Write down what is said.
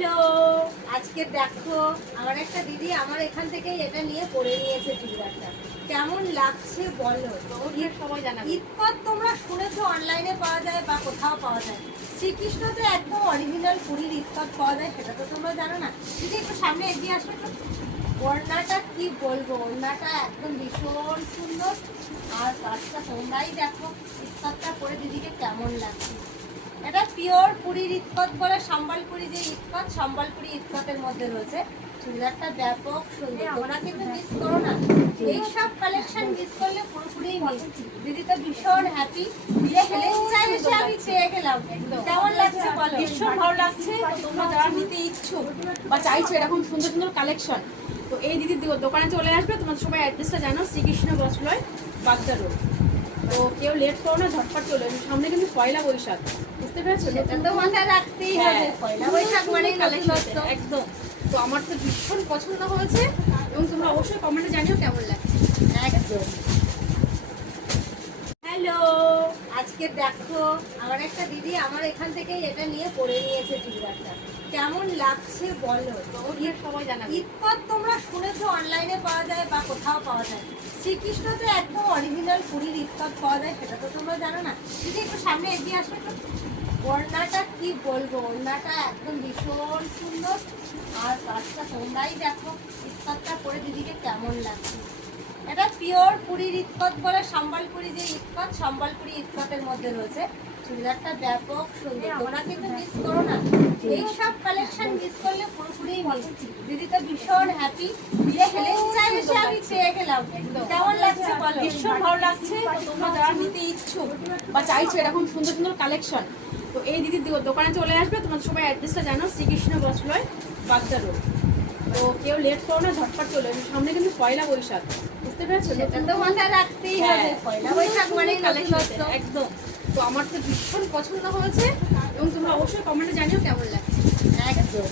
Hello, আজকে দেখো আমার একটা দিদি আমার এখান থেকে এটা নিয়ে পরে নিয়েছে চুড়িদারটা। কেমন লাগছে বলো? সবাই জানাবে। ইতপত তোমরা শুনেছো অনলাইনে পাওয়া যায় বা কোথাও পাওয়া যায়। শ্রীকৃষ্ণতে একদম অরিজিনাল পুরীর ইতপত পাওয়া যায়, সেটা তো তোমরা জানো না। দিদি একটু সামনে এগিয়ে আসবে তো। ওড়নাটা কি বলবো, ওড়নাটা একদম ভীষণ সুন্দর। আর কাজটা তোমরাই দেখো ইতপতটা পরে দিদিকে কেমন লাগছে। এটা পিওর পুরীর ইতপত বলে, সম্বলপুরি যে ইতপত, সম্বলপুরি ইতপতের মধ্যে রয়েছে। চুড়িদারটা ব্যাপক সুন্দর, তোমরা কিন্তু মিস করো না। এইসব কালেকশন মিস করলে পুরোপুরি মিস। দিদি তো ভীষণ হ্যাপি, যে হেলেন চাই এসে আমি পেয়ে গেলাম। কেমন লাগছে বলো? ভীষণ ভালো লাগছে। তো তোমরা যারা নিতে ইচ্ছুক বা চাইছো এরকম সুন্দর সুন্দর কালেকশন, তো এই দিদির দোকানে চলে আসবে। তোমার সবাই অ্যাড্রেসটা জানো, শ্রীকৃষ্ণ বস্ত্রালয়, বাগদা রোড। তো কেউ লেট করো না, ঝটপট চলে আসবে। সামনে কিন্তু পয়লা বৈশাখ, বুঝতে পেরেছো? সেটা তো মাথায় রাখতেই হবে, পয়লা বৈশাখ মানেই নতুনত্ব। একদম। তো আমার তো ভীষণ পছন্দ হয়েছে এবং তোমরা অবশ্যই কমেন্টে জানিও কেমন লাগছে। একদম। হ্যালো, আজকে দেখো আমার একটা দিদি আমার এখান থেকে এটা নিয়ে পরে নিয়েছে চুড়িদারটা। কেমন লাগছে বলো? সবাই জানাবে। ইতপত তোমরা শুনেছো অনলাইনে পাওয়া যায় বা কোথাও পাওয়া যায়। শ্রীকৃষ্ণতে একদম অরিজিনাল পুরীর ইতপত পাওয়া যায়, সেটা তো তোমরা জানো না। দিদি একটু সামনে এগিয়ে আসবে তো। ওড়নাটা কি বলবো, ওড়নাটা একদম ভীষণ সুন্দর। আর কাজটা তোমরাই দেখো ইতপতটা পরে দিদিকে কেমন লাগছে। এটা পিওর পুরীর ইতপত বলে, সম্বলপুরি যে ইতপত, সম্বলপুরি ইতপতের মধ্যে রয়েছে। চুড়িদারটা ব্যাপক সুন্দর, তোমরা কিন্তু মিস করো না। এইসব কালেকশন মিস করলে পুরোপুরি মিস। দিদি তো ভীষণ হ্যাপি, যে হেলেন চাই এসে আমি পেয়ে গেলাম। কেমন লাগছে বলো? ভীষণ ভালো লাগছে। তো তোমরা যারা নিতে ইচ্ছুক বা চাইছো এরকম সুন্দর সুন্দর কালেকশন, তো এই দিদির দোকানে চলে আসবে। তোমার সবাই অ্যাড্রেসটা জানো, শ্রীকৃষ্ণ বস্ত্রালয়, বাগদা রোড। তো কেউ লেট করো না, ঝটপট চলে আসবে। সামনে কিন্তু পয়লা বৈশাখ, বুঝতে পেরেছো? সেটা তো মাথায় রাখতেই হবে, পয়লা বৈশাখ মানেই নতুনত্ব। একদম। তো আমার তো ভীষণ পছন্দ হয়েছে এবং তোমরা অবশ্যই কমেন্টে জানিও কেমন লাগছে। একদম।